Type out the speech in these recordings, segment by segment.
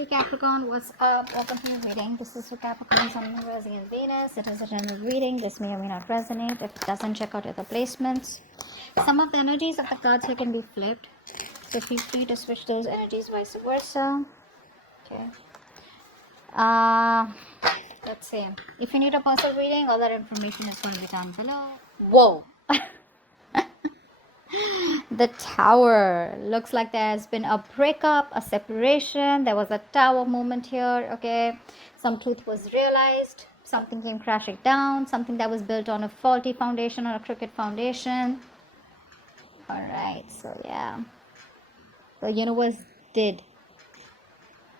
Hey Capricorn, what's up? Welcome to your reading. This is for Capricorn, Sun, Moon, Rising, and Venus. It is a general reading. This may or may not resonate. If it doesn't, check out other placements. Some of the energies of the cards here can be flipped, so feel free to switch those energies, vice versa. Okay. Let's see. If you need a personal reading, all that information is going to be down below. Whoa. The Tower. Looks like there's been a breakup, a separation. There was a tower moment here. Okay, some truth was realized, something came crashing down, something that was built on a faulty foundation, on a crooked foundation. All right, so yeah, the universe did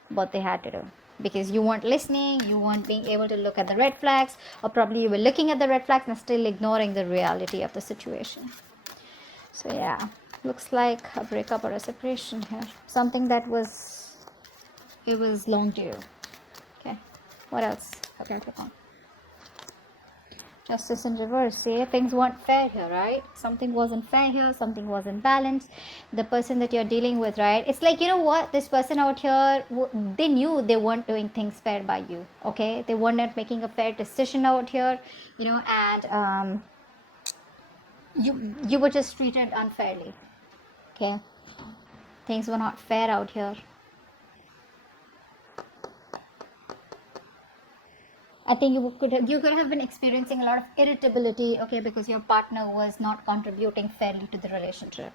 what they had to do, because you weren't listening, you weren't being able to look at the red flags, or probably you were looking at the red flags and still ignoring the reality of the situation. So yeah, looks like a breakup or a separation here. Something that was long due. Okay, what else? Okay, Capricorn. Justice in reverse. See, things weren't fair here, right? Something wasn't fair here. Something wasn't balanced. The person that you're dealing with, right? It's like, you know what? This person out here, they knew they weren't doing things fair by you. Okay, they were not making a fair decision out here, you know, and you were just treated unfairly. Okay, things were not fair out here. I think you could have been experiencing a lot of irritability, okay, because your partner was not contributing fairly to the relationship.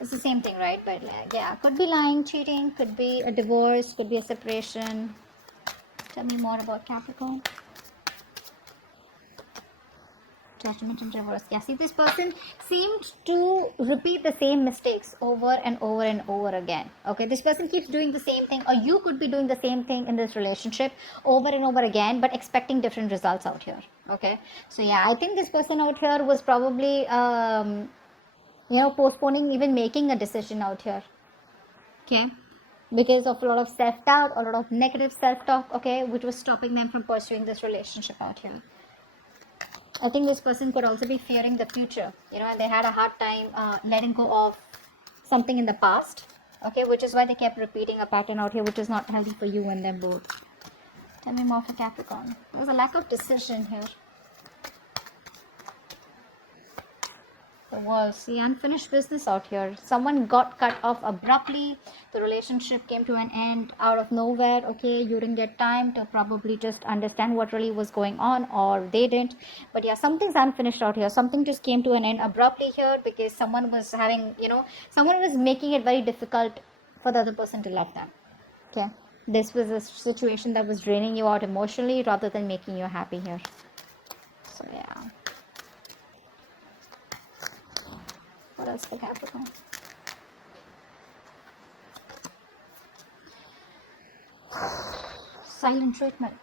It's the same thing, right? But yeah, could be lying, cheating, could be a divorce, could be a separation. Tell me more about Capricorn. Judgment in reverse. Yeah, see, this person seemed to repeat the same mistakes over and over and over again. Okay, this person keeps doing the same thing, or you could be doing the same thing in this relationship over and over again, but expecting different results out here. Okay, so yeah, I think this person out here was probably postponing even making a decision out here. Okay, because of a lot of self-doubt, a lot of negative self-talk, okay, which was stopping them from pursuing this relationship out here. I think this person could also be fearing the future, you know, and they had a hard time letting go of something in the past, okay, which is why they kept repeating a pattern out here, which is not healthy for you and them both. Tell me more for Capricorn. There's a lack of decision here. The World. See, unfinished business out here. Someone got cut off abruptly. The relationship came to an end out of nowhere. Okay, you didn't get time to probably just understand what really was going on, or they didn't. But yeah, something's unfinished out here. Something just came to an end abruptly here because someone was having, someone was making it very difficult for the other person to love them. Okay, this was a situation that was draining you out emotionally rather than making you happy here. So yeah. What else for Capricorn? Silent treatment.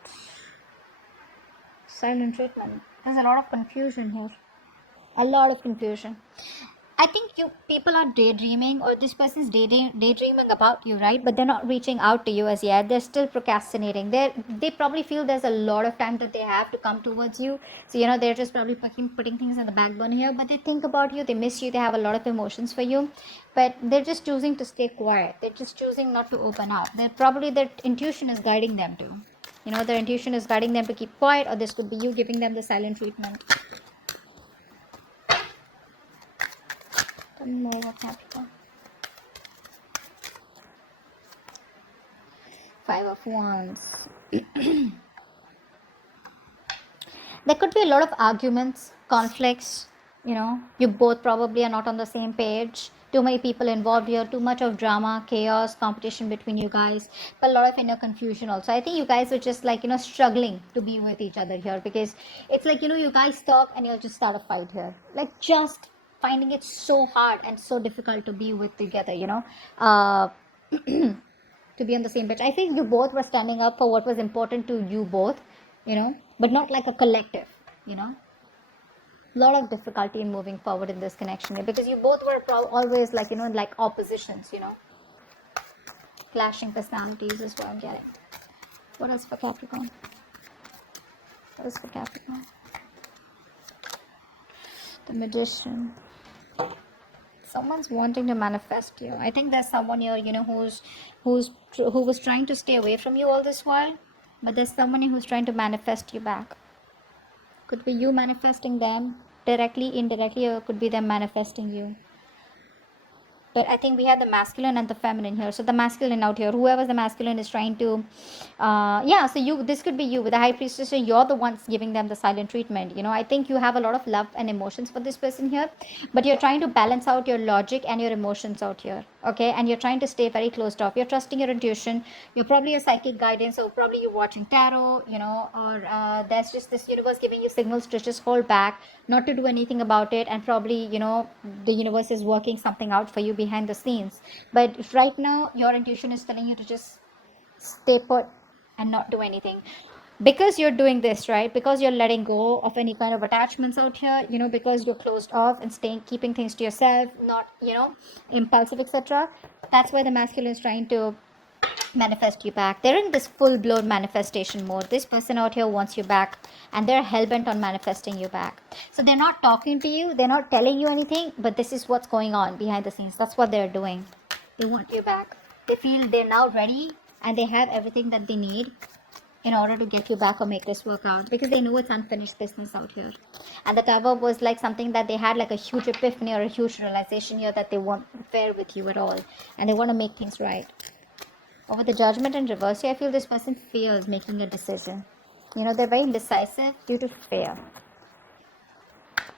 Silent treatment. There's a lot of confusion here. A lot of confusion. I think people are daydreaming, or this person's daydreaming about you, right? But they're not reaching out to you as yet. They're still procrastinating. They probably feel there's a lot of time that they have to come towards you. So, they're just probably putting things in the back burner here. But they think about you. They miss you. They have a lot of emotions for you. But they're just choosing to stay quiet. They're just choosing not to open up. Their intuition is guiding them to. Their intuition is guiding them to keep quiet, or this could be you giving them the silent treatment. More about Capricorn. 5 of Wands. There could be a lot of arguments, conflicts. You both probably are not on the same page. Too many people involved here, too much of drama, chaos, competition between you guys, but a lot of inner confusion also. I think you guys are just like, struggling to be with each other here, because it's like, you guys talk and you'll just start a fight here. Like, just finding it so hard and so difficult to be with together, to be on the same page. I think you both were standing up for what was important to you both, but not like a collective, a lot of difficulty in moving forward in this connection here, because you both were always like, like oppositions, clashing personalities is what I'm getting. What else for Capricorn? What else for Capricorn? The Magician. Someone's wanting to manifest you. I think there's someone here, who's who was trying to stay away from you all this while, but there's someone who's trying to manifest you back. Could be you manifesting them directly, indirectly, or could be them manifesting you. But I think we have the masculine and the feminine here. So the masculine out here, whoever the masculine is trying to, so you, this could be you with the high priestess. So you're the ones giving them the silent treatment. I think you have a lot of love and emotions for this person here, but you're trying to balance out your logic and your emotions out here. Okay, and you're trying to stay very closed off. You're trusting your intuition. You're probably a psychic guidance, or probably you're watching tarot, or there's just this universe giving you signals to just hold back, not to do anything about it, and probably the universe is working something out for you behind the scenes. But right now your intuition is telling you to just stay put and not do anything, because you're doing this, right? Because you're letting go of any kind of attachments out here, because you're closed off and keeping things to yourself, not impulsive, etc. That's why the masculine is trying to manifest you back. They're in this full-blown manifestation mode. This person out here wants you back, and they're hell-bent on manifesting you back. So they're not talking to you, they're not telling you anything, but this is what's going on behind the scenes. That's what they're doing. They want you back. They feel they're now ready, and they have everything that they need in order to get you back or make this work out, because they know it's unfinished business out here. And the Tower was like something that they had, like a huge epiphany or a huge realization here, that they won't fair with you at all, and they want to make things right. Over the Judgment in reverse here, I feel this person fears making a decision. They're very indecisive due to fear.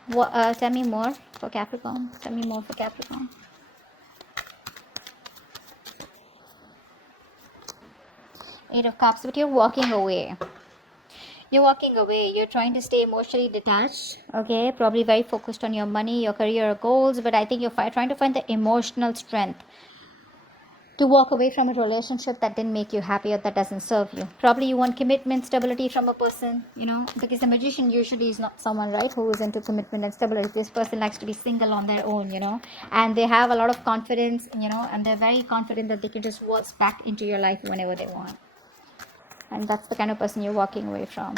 Tell me more for Capricorn. Tell me more for Capricorn. Eight of Cups, but you're walking away. You're walking away. You're trying to stay emotionally detached. Okay, probably very focused on your money, your career goals, but I think you're trying to find the emotional strength to walk away from a relationship that didn't make you happy or that doesn't serve you. Probably you want commitment, stability from a person, because the Magician usually is not someone, right, who is into commitment and stability. This person likes to be single on their own, and they have a lot of confidence, and they're very confident that they can just waltz back into your life whenever they want. And that's the kind of person you're walking away from.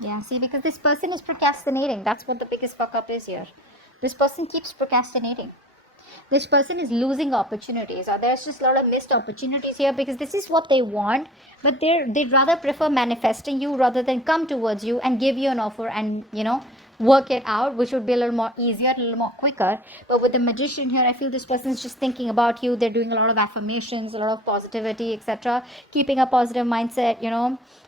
Yeah, see, because this person is procrastinating. That's what the biggest fuck up is here. This person keeps procrastinating. This person is losing opportunities, or there's just a lot of missed opportunities here, because this is what they want, but they'd rather prefer manifesting you rather than come towards you and give you an offer and work it out, which would be a little more easier, a little more quicker. But with the Magician here, I feel this person is just thinking about you. They're doing a lot of affirmations, a lot of positivity, etc., keeping a positive mindset,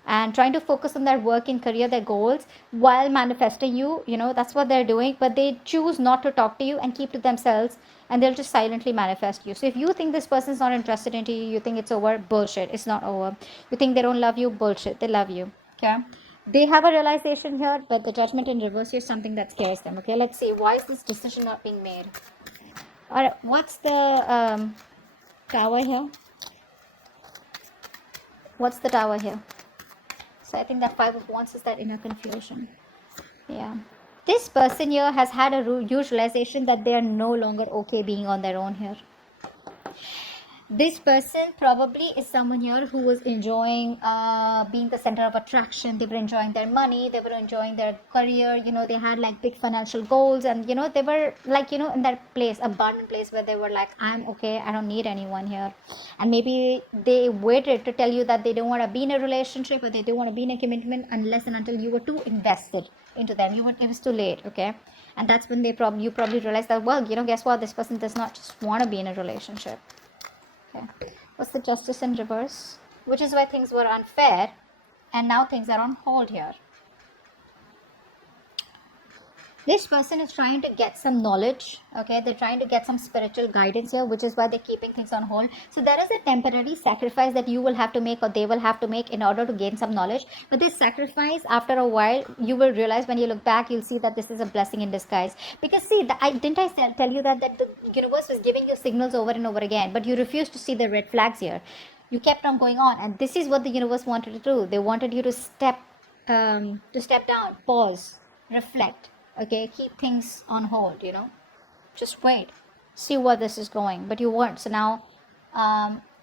and trying to focus on their work and career, their goals, while manifesting you. That's what they're doing, but they choose not to talk to you and keep to themselves, and they'll just silently manifest you. So if you think this person's not interested in you, you think it's over, bullshit. It's not over. You think they don't love you, bullshit. They love you. Okay, they have a realization here, but the Judgment in reverse is something that scares them. Okay, let's see, why is this decision not being made? All right, what's the Tower here? What's the Tower here? So I think that Five of Wands is that inner confusion. Yeah, this person here has had a huge realization that they are no longer okay being on their own here. This person probably is someone here who was enjoying being the center of attraction. They were enjoying their money, they were enjoying their career, they had like big financial goals, and they were like in that place, abundant place, where they were like, I'm okay, I don't need anyone here. And maybe they waited to tell you that they don't want to be in a relationship, or they don't want to be in a commitment unless and until you were too invested into them. It was too late. Okay, and that's when you probably realized that, well, guess what, this person does not just want to be in a relationship. Okay. What's the Justice in reverse? Which is why things were unfair, and now things are on hold here. This person is trying to get some knowledge. Okay, they're trying to get some spiritual guidance here, which is why they're keeping things on hold. So there is a temporary sacrifice that you will have to make, or they will have to make, in order to gain some knowledge. But this sacrifice, after a while, you will realize, when you look back, you'll see that this is a blessing in disguise. Because see, didn't I tell you that the universe was giving you signals over and over again, but you refused to see the red flags here. You kept on going on, and this is what the universe wanted to do. They wanted you to step down, pause, reflect. Okay, keep things on hold, just wait, see where this is going, but you weren't. So now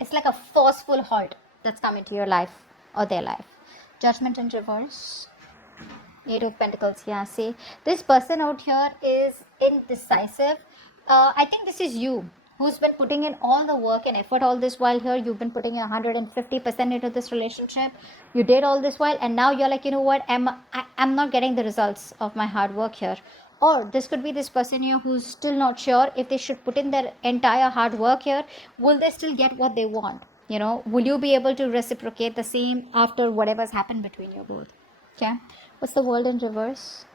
it's like a forceful halt that's come into your life or their life. Judgment in reverse, Eight of Pentacles. Yeah, see, this person out here is indecisive. I think this is you. who's been putting in all the work and effort all this while here. You've been putting in 150% into this relationship. You did all this while, and now you're like, you know what, I'm not getting the results of my hard work here. Or this could be this person here who's still not sure if they should put in their entire hard work here. Will they still get what they want? Will you be able to reciprocate the same after whatever's happened between you both? Okay. What's the world in reverse?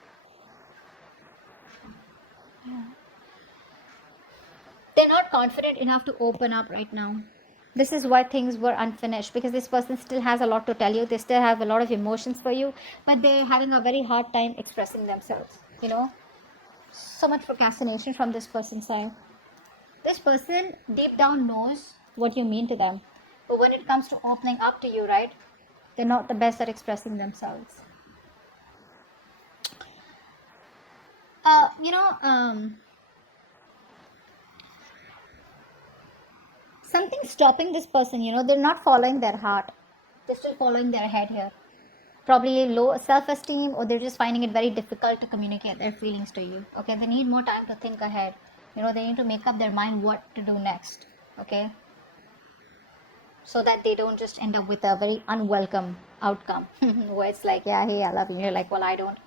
They're not confident enough to open up right now. This is why things were unfinished, because this person still has a lot to tell you. They still have a lot of emotions for you, but they're having a very hard time expressing themselves. So much procrastination from this person's side. This person deep down knows what you mean to them, but when it comes to opening up to you, right, they're not the best at expressing themselves. Something's stopping this person. They're not following their heart, they're still following their head here. Probably low self-esteem, or they're just finding it very difficult to communicate their feelings to you. Okay, they need more time to think ahead. They need to make up their mind what to do next. Okay, so that they don't just end up with a very unwelcome outcome where it's like, yeah, hey, I love you, and you're like, well, I don't.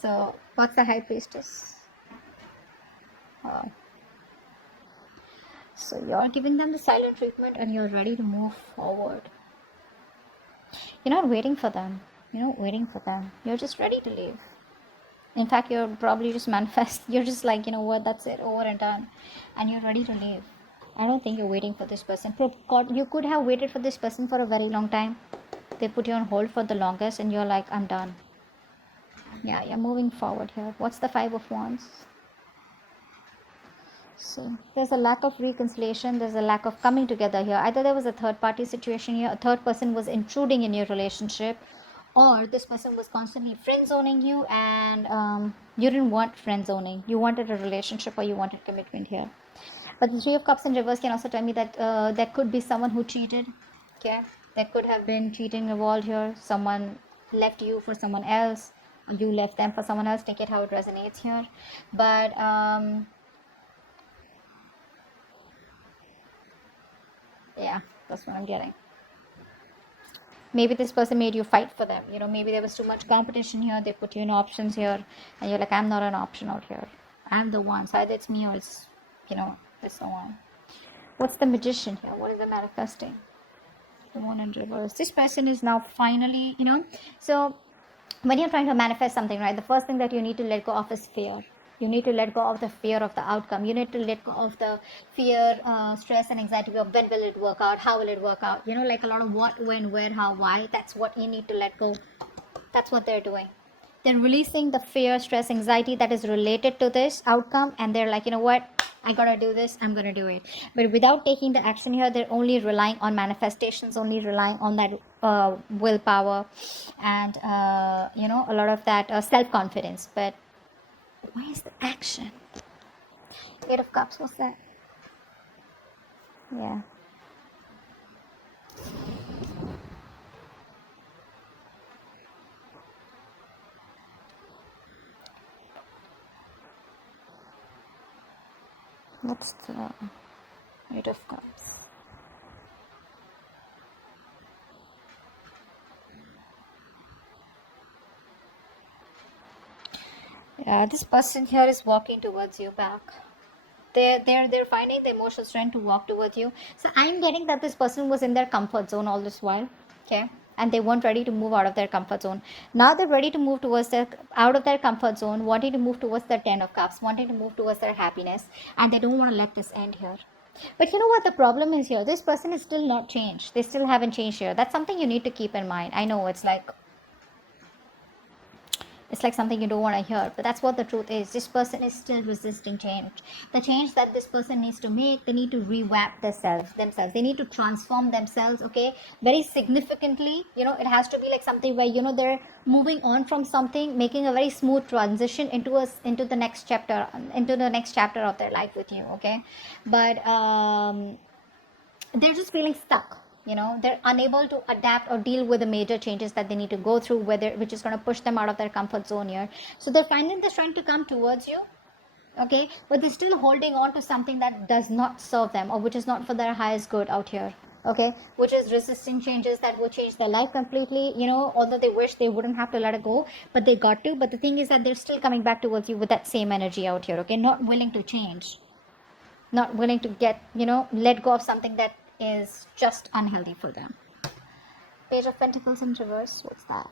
So what's the High Priestess? So you're giving them the silent treatment and you're ready to move forward. You're not waiting for them. You're just ready to leave. In fact, you're probably just manifest. You're just like, you know what, that's it, over and done. And you're ready to leave. I don't think you're waiting for this person. You could have waited for this person for a very long time. They put you on hold for the longest and you're like, I'm done. Yeah, you're moving forward here. What's the Five of Wands? See, there's a lack of reconciliation. There's a lack of coming together here. Either there was a third party situation here. A third person was intruding in your relationship. Or this person was constantly friend zoning you, and you didn't want friend zoning. You wanted a relationship, or you wanted commitment here. But the Three of Cups in reverse can also tell me that there could be someone who cheated. Okay, there could have been cheating involved here. Someone left you for someone else, or you left them for someone else. Take it how it resonates here. But yeah, that's what I'm getting. Maybe this person made you fight for them. Maybe there was too much competition here. They put you in options here, and you're like, I'm not an option out here. I'm the one. So either it's me or it's, it's the one. What's the Magician here? What is the manifesting? The Moon in reverse. This person is now finally, so when you're trying to manifest something, right, the first thing that you need to let go of is fear. You need to let go of the fear of the outcome. You need to let go of the fear, stress and anxiety of when will it work out, how will it work out, like a lot of what, when, where, how, why. That's what you need to let go. That's what they're doing. They're releasing the fear, stress, anxiety that is related to this outcome, and they're like, you know what, I gotta do this, I'm gonna do it. But without taking the action here, they're only relying on manifestations, only relying on that willpower and a lot of that self-confidence. But where's the action? Eight of Cups, what's that? Yeah. What's the Eight of Cups? Yeah, this person here is walking towards you back. They're finding the emotional strength to walk towards you. So I'm getting that this person was in their comfort zone all this while. Okay. And they weren't ready to move out of their comfort zone. Now they're ready to move out of their comfort zone, wanting to move towards their Ten of Cups, wanting to move towards their happiness, and they don't want to let this end here. But you know what the problem is here? This person is still not changed. They still haven't changed here. That's something you need to keep in mind. I know it's like something you don't want to hear, but that's what the truth is. This person is still resisting change. The change that this person needs to make, they need to revamp themselves. They need to transform themselves, okay, very significantly. It has to be like something where they're moving on from something, making a very smooth transition into the next chapter of their life with you, okay. But they're just feeling stuck. They're unable to adapt or deal with the major changes that they need to go through, which is going to push them out of their comfort zone here. So they're finding the strength to come towards you, okay, but they're still holding on to something that does not serve them, or which is not for their highest good out here, okay, which is resisting changes that will change their life completely, although they wish they wouldn't have to let it go, but they got to. But the thing is that they're still coming back towards you with that same energy out here, okay, not willing to change, not willing to get, let go of something that is just unhealthy for them. Page of Pentacles in reverse, what's that?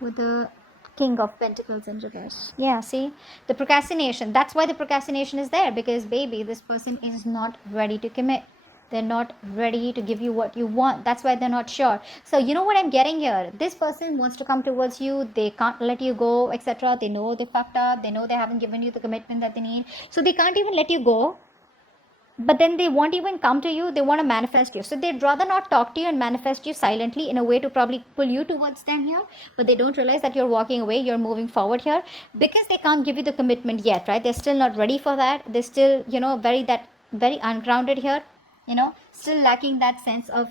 With the King of Pentacles in reverse. Yeah, see, the procrastination. That's why the procrastination is there, because baby, this person is not ready to commit. They're not ready to give you what you want. That's why they're not sure. So you know what I'm getting here? This person wants to come towards you. They can't let you go, etc. They know they fucked up. They know they haven't given you the commitment that they need. So they can't even let you go. But then they won't even come to you. They want to manifest you. So they'd rather not talk to you and manifest you silently in a way to probably pull you towards them here. But they don't realize that you're walking away, you're moving forward here, because they can't give you the commitment yet, right? They're still not ready for that. They're still, very ungrounded here, still lacking that sense of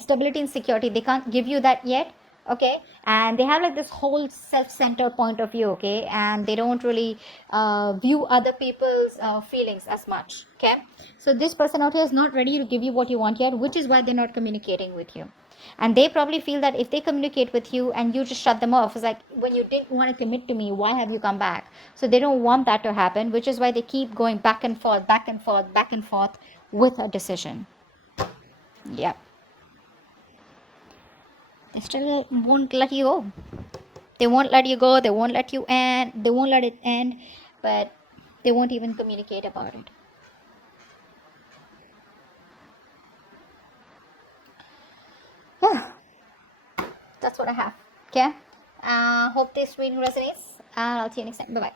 stability and security. They can't give you that yet, okay, and they have like this whole self-centered point of view, okay, and they don't really view other people's feelings as much, okay. So this person out here is not ready to give you what you want yet, which is why they're not communicating with you. And they probably feel that if they communicate with you and you just shut them off, it's like, when you didn't want to commit to me, why have you come back? So they don't want that to happen, which is why they keep going back and forth, back and forth, back and forth with a decision. Yep. They still won't let you go. They won't let you go. They won't let you end. They won't let it end. But they won't even communicate about it. Yeah. That's what I have. Okay. Hope this reading resonates. And I'll see you next time. Bye bye.